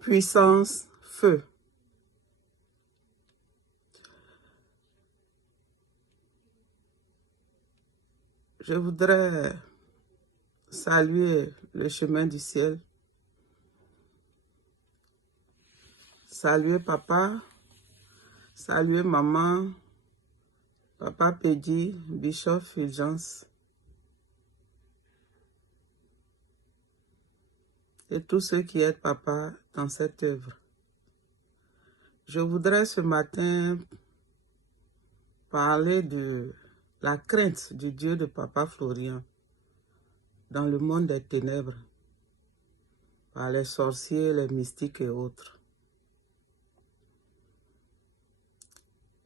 Puissance, feu. Je voudrais saluer le chemin du ciel. Saluer papa, saluer maman, papa Pédi, Bishop Fulgence. Et tous ceux qui aident papa dans cette œuvre. Je voudrais ce matin parler de la crainte du Dieu de papa Florian dans le monde des ténèbres, par les sorciers, les mystiques et autres.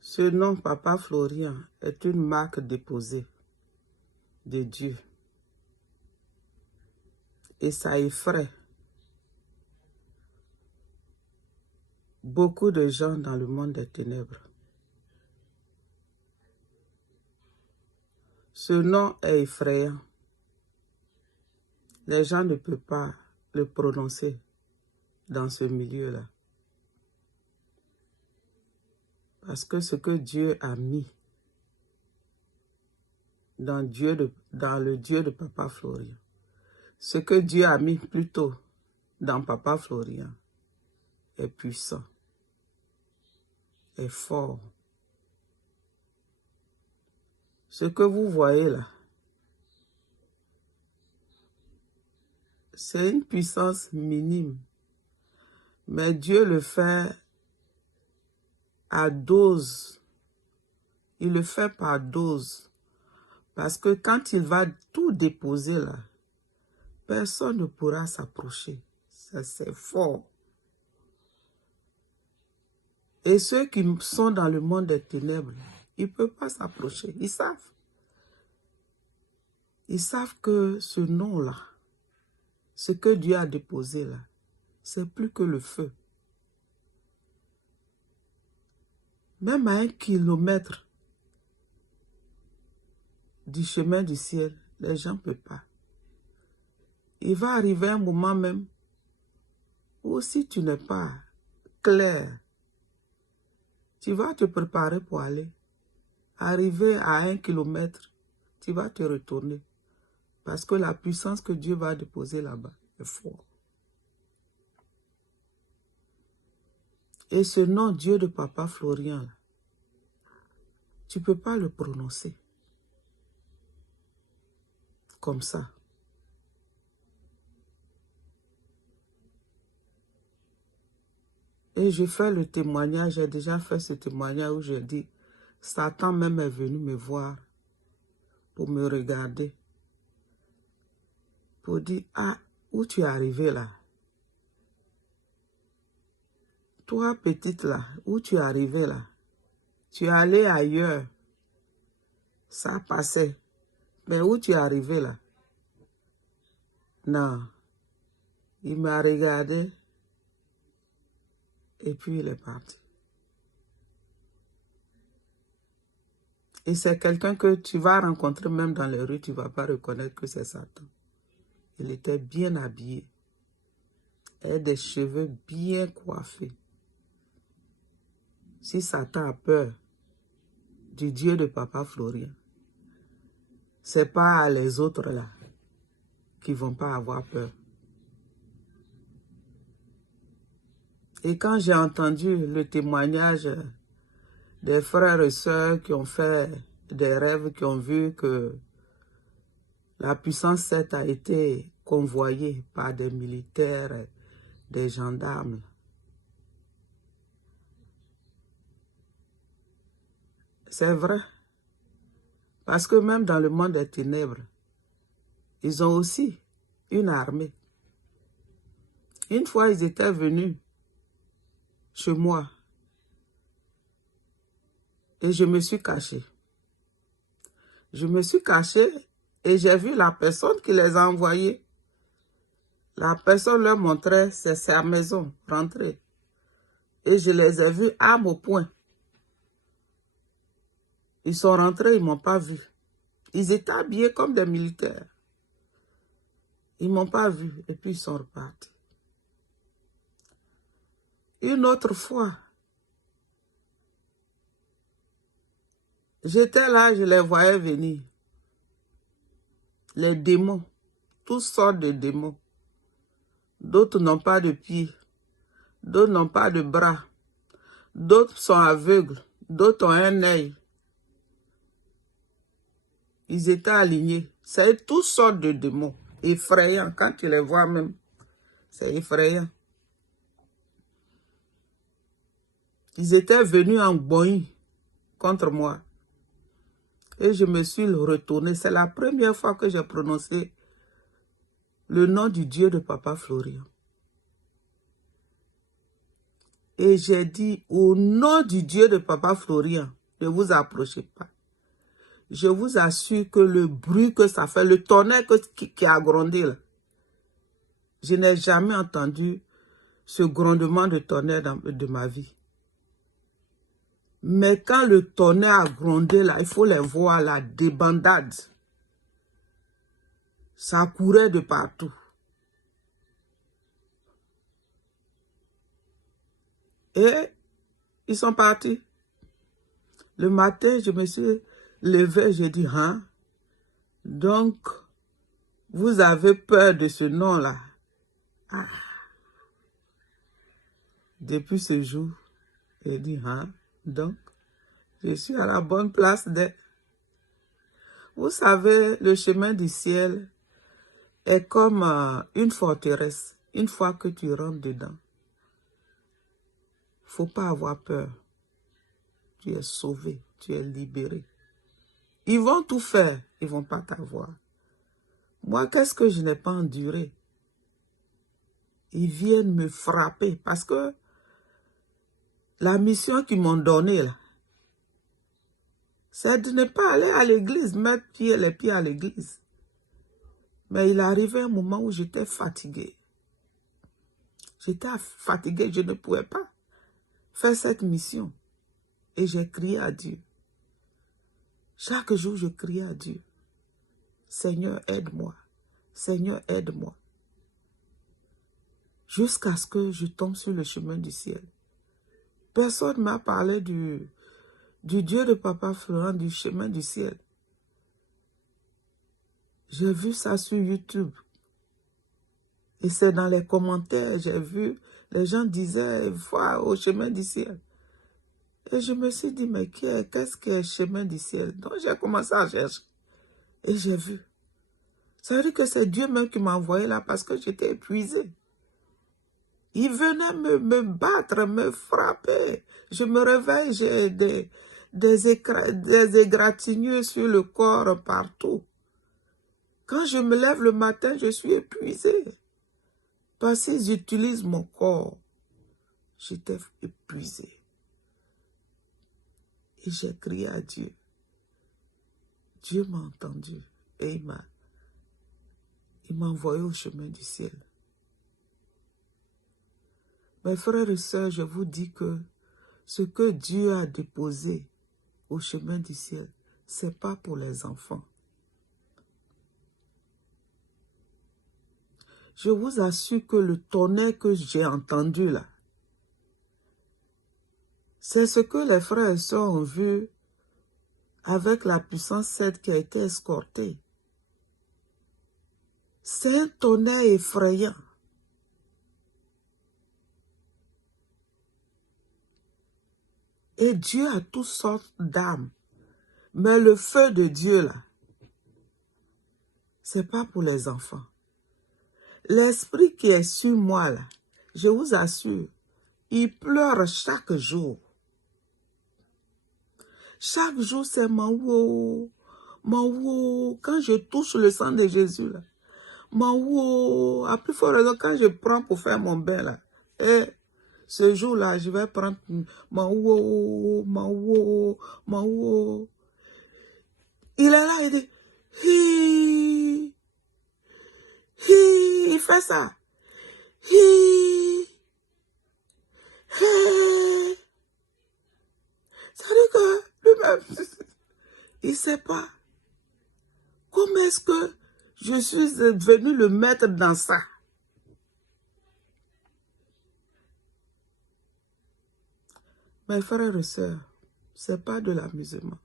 Ce nom, papa Florian, est une marque déposée de Dieu. Et ça effraie beaucoup de gens dans le monde des ténèbres. Ce nom est effrayant. Les gens ne peuvent pas le prononcer dans ce milieu-là. Parce que ce que Dieu a mis dans le Dieu de papa Florian, ce que Dieu a mis plutôt dans papa Florian est puissant, est fort. Ce que vous voyez là, c'est une puissance minime. Mais Dieu le fait à dose. Il le fait par dose. Parce que quand il va tout déposer là, personne ne pourra s'approcher. Ça, c'est fort. Et ceux qui sont dans le monde des ténèbres, ils ne peuvent pas s'approcher. Ils savent. Ils savent que ce nom-là, ce que Dieu a déposé là, c'est plus que le feu. Même à 1 kilomètre du chemin du ciel, les gens ne peuvent pas. Il va arriver un moment même où si tu n'es pas clair, tu vas te préparer pour aller. Arriver à 1 kilomètre, tu vas te retourner. Parce que la puissance que Dieu va déposer là-bas est forte. Et ce nom Dieu de papa Florian, là, tu ne peux pas le prononcer comme ça. Et je fais le témoignage, j'ai déjà fait ce témoignage où je dis, Satan même est venu me voir pour me regarder. Pour dire, ah, où tu es arrivé là? Toi, petite là, où tu es arrivé là? Tu es allé ailleurs. Ça passait. Mais où tu es arrivé là? Non. Il m'a regardé. Et puis il est parti. Et c'est quelqu'un que tu vas rencontrer même dans les rues, tu ne vas pas reconnaître que c'est Satan. Il était bien habillé. Et des cheveux bien coiffés. Si Satan a peur du Dieu de papa Florian, c'est pas les autres là qui vont pas avoir peur. Et quand j'ai entendu le témoignage des frères et sœurs qui ont fait des rêves, qui ont vu que la puissance 7 a été convoyée par des militaires, des gendarmes, c'est vrai. Parce que même dans le monde des ténèbres, ils ont aussi une armée. Une fois, ils étaient venus chez moi et je me suis caché. Je me suis caché et j'ai vu la personne qui les a envoyés. La personne leur montrait, c'est sa maison, rentrer. Et je les ai vus armes au poing. Ils sont rentrés, ils ne m'ont pas vu. Ils étaient habillés comme des militaires. Ils ne m'ont pas vu et puis ils sont repartis. Une autre fois, j'étais là, je les voyais venir. Les démons, toutes sortes de démons. D'autres n'ont pas de pieds, d'autres n'ont pas de bras, d'autres sont aveugles, d'autres ont un œil. Ils étaient alignés. C'est toutes sortes de démons, effrayants. Quand tu les vois même, c'est effrayant. Ils étaient venus en boing contre moi. Et je me suis retourné. C'est la première fois que j'ai prononcé le nom du Dieu de Papa Florian. Et j'ai dit, au nom du Dieu de Papa Florian, ne vous approchez pas. Je vous assure que le bruit que ça fait, le tonnerre qui a grondé là, je n'ai jamais entendu ce grondement de tonnerre de ma vie. Mais quand le tonnerre a grondé là, il faut les voir, la débandade. Ça courait de partout. Et ils sont partis. Le matin, je me suis levé, j'ai dit, hein? Donc, vous avez peur de ce nom-là. Ah. Depuis ce jour, j'ai dit, hein? Donc, je suis à la bonne place d'être. Vous savez, le chemin du ciel est comme une forteresse. Une fois que tu rentres dedans, il ne faut pas avoir peur. Tu es sauvé, tu es libéré. Ils vont tout faire, ils ne vont pas t'avoir. Moi, qu'est-ce que je n'ai pas enduré? Ils viennent me frapper parce que la mission qu'ils m'ont donnée, là, c'est de ne pas aller à l'église, mettre les pieds à l'église. Mais il arrivait un moment où j'étais fatiguée. J'étais fatiguée, je ne pouvais pas faire cette mission. Et j'ai crié à Dieu. Chaque jour, je criais à Dieu. Seigneur, aide-moi. Seigneur, aide-moi. Jusqu'à ce que je tombe sur le chemin du ciel. Personne ne m'a parlé du Dieu de Papa Florian, du chemin du ciel. J'ai vu ça sur YouTube. Et c'est dans les commentaires, j'ai vu, les gens disaient, va au chemin du ciel. Et je me suis dit, mais qu'est-ce que le chemin du ciel? Donc j'ai commencé à chercher. Et j'ai vu. Ça veut dire que c'est Dieu même qui m'a envoyé là parce que j'étais épuisée. Il venait me battre, me frapper. Je me réveille, j'ai des égratignures sur le corps partout. Quand je me lève le matin, je suis épuisée. Parce qu'ils utilisent mon corps. J'étais épuisée. Et j'ai crié à Dieu. Dieu m'a entendu. Et il m'a envoyé au chemin du ciel. Mes frères et sœurs, je vous dis que ce que Dieu a déposé au chemin du ciel, ce n'est pas pour les enfants. Je vous assure que le tonnerre que j'ai entendu là, c'est ce que les frères et sœurs ont vu avec la puissance 7 qui a été escortée. C'est un tonnerre effrayant. Et Dieu a toutes sortes d'âmes. Mais le feu de Dieu là, c'est pas pour les enfants. L'esprit qui est sur moi là, je vous assure, il pleure chaque jour. Chaque jour, c'est mon wow. Quand je touche le sang de Jésus, là, mon wow. À plus forte raison, quand je prends pour faire mon bain, là, et ce jour-là, je vais prendre mon wow. Il est là, il dit, hi, il fait ça. Hi, hi. Ça veut dire que lui-même, il ne sait pas. Comment est-ce que je suis devenu le maître dans ça? Mes frères et sœurs, ce n'est pas de l'amusement.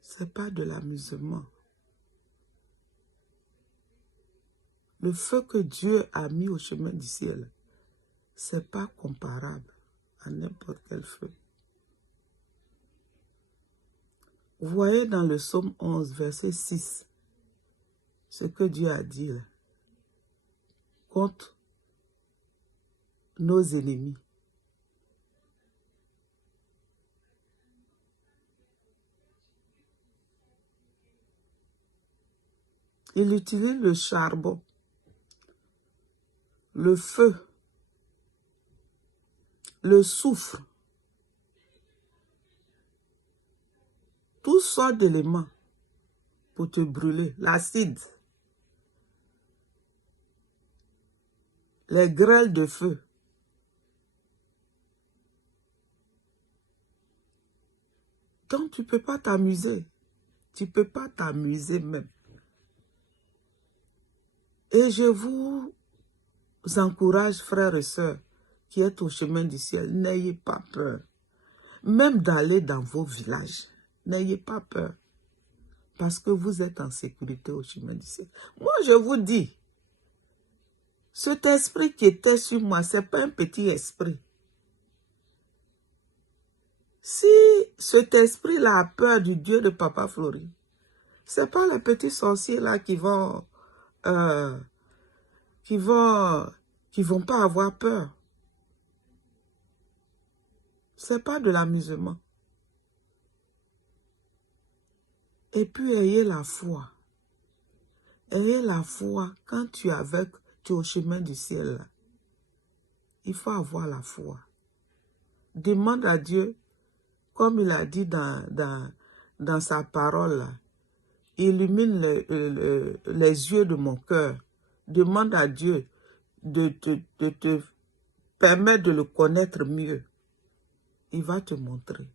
Ce n'est pas de l'amusement. Le feu que Dieu a mis au chemin du ciel, ce n'est pas comparable à n'importe quel feu. Vous voyez dans le psaume 11, verset 6, ce que Dieu a dit là, contre nos ennemis. Il utilise le charbon, le feu, le soufre, toutes sortes d'éléments pour te brûler, l'acide, les grêles de feu. Donc tu ne peux pas t'amuser. Tu ne peux pas t'amuser même. Et je vous encourage, frères et sœurs, qui êtes au chemin du ciel, n'ayez pas peur. Même d'aller dans vos villages, n'ayez pas peur. Parce que vous êtes en sécurité au chemin du ciel. Moi, je vous dis, cet esprit qui était sur moi, ce n'est pas un petit esprit. Si cet esprit-là a peur du Dieu de Papa Flori, ce n'est pas les petits sorciers là qui vont pas avoir peur. Ce n'est pas de l'amusement. Et puis ayez la foi. Ayez la foi quand tu es au chemin du ciel. Là. Il faut avoir la foi. Demande à Dieu, comme il a dit dans sa parole, là, illumine les yeux de mon cœur. Demande à Dieu de te permettre de le connaître mieux. Il va te montrer.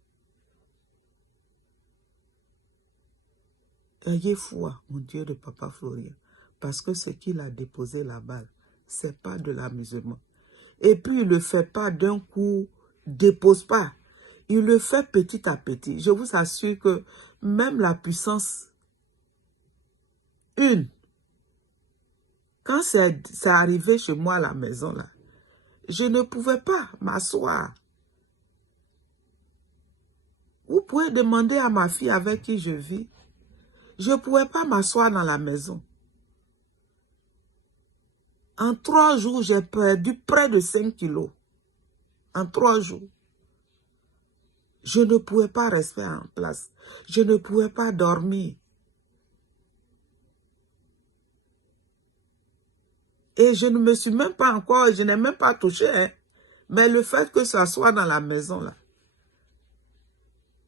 Ayez foi, mon Dieu de Papa Florien, parce que ce qu'il a déposé là-bas, ce n'est pas de l'amusement. Et puis, il ne le fait pas d'un coup, dépose pas. Il le fait petit à petit. Je vous assure que même la puissance, quand c'est arrivé chez moi à la maison, là, je ne pouvais pas m'asseoir. Vous pouvez demander à ma fille avec qui je vis. Je ne pouvais pas m'asseoir dans la maison. En 3 jours, j'ai perdu près de 5 kilos. En 3 jours. Je ne pouvais pas rester en place. Je ne pouvais pas dormir. Et je ne me suis même pas encore, je n'ai même pas touché. Hein. Mais le fait que ça soit dans la maison, là,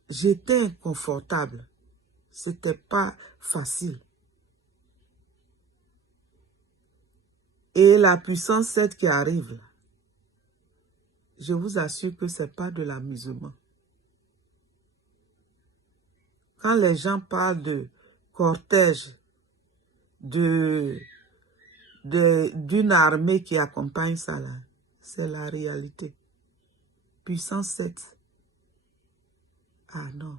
j'étais inconfortable. C'était pas facile. Et la puissance 7 qui arrive, là, je vous assure que ce n'est pas de l'amusement. Quand les gens parlent de cortège, d'une armée qui accompagne ça, là, c'est la réalité. Puissance 7. Ah non.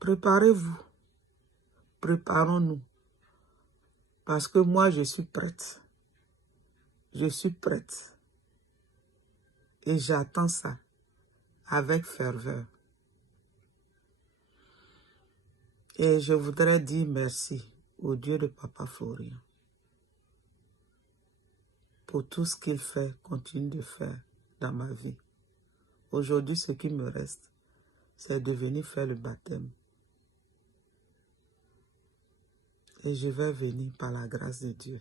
Préparez-vous. Préparons-nous. Parce que moi, je suis prête. Je suis prête. Et j'attends ça avec ferveur. Et je voudrais dire merci au Dieu de Papa Florian pour tout ce qu'il fait, continue de faire dans ma vie. Aujourd'hui, ce qui me reste, c'est de venir faire le baptême. Et je vais venir par la grâce de Dieu.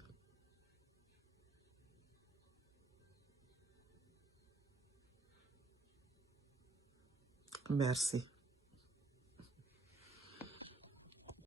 Merci.